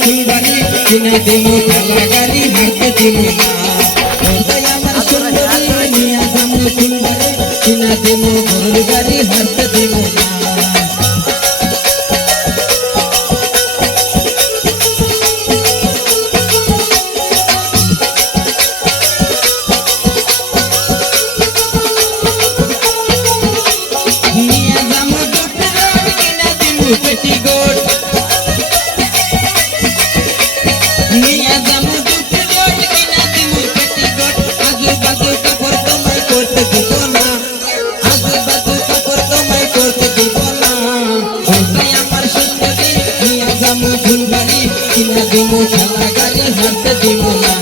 ফুলবাড়ি কিনা দিমু ঠেলা গাড়ি হাঁটতে দিমু না ওটাই আমার সুন্দরী নিয়া যামু ফুলবাড়ি কিনা দিমু গরুর গাড়ি হাঁটতে দিমু না पेटीकोट निया जामु दुपरोट किना दिमु पेटीकोट आजू बाजू कपड़ तो मैं करते दिबो ना आजू बाजू कपड़ तो मैं करते दिबो ना ओटाई आमार सुंदरी निया जामु फुलबाड़ी किना दिमु ঠেলা গাড়ি হাঁটতে दिबो ना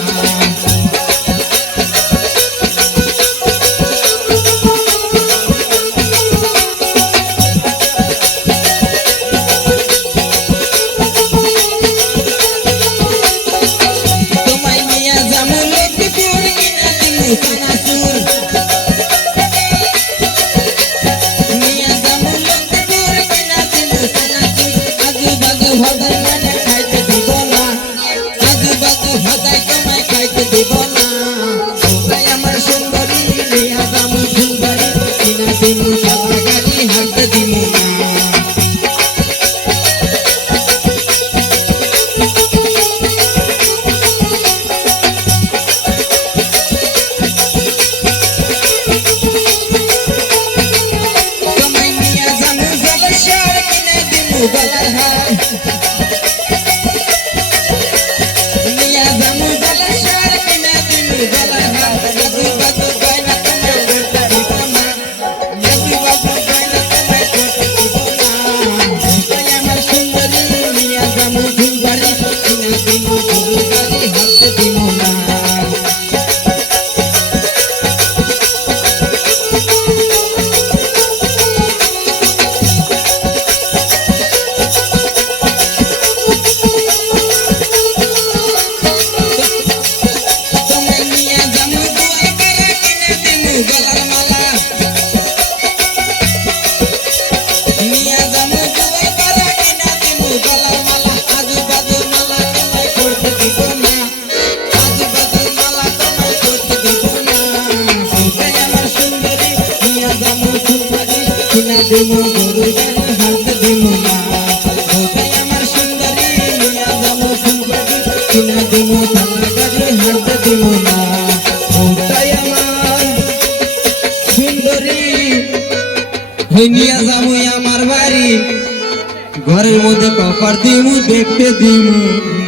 दिमु गरु गाड़ी हांटते दिमु ना ओटाई आमार सुंदरी निया जामु फुलबाड़ी किना दिमु ঠেলা गाड़ी हांटते दिमु ना ओटाई आमार सुंदरी निया जामु आमार बाड़ी घरेर मধ্যে कपार दिमु देखते दिमु।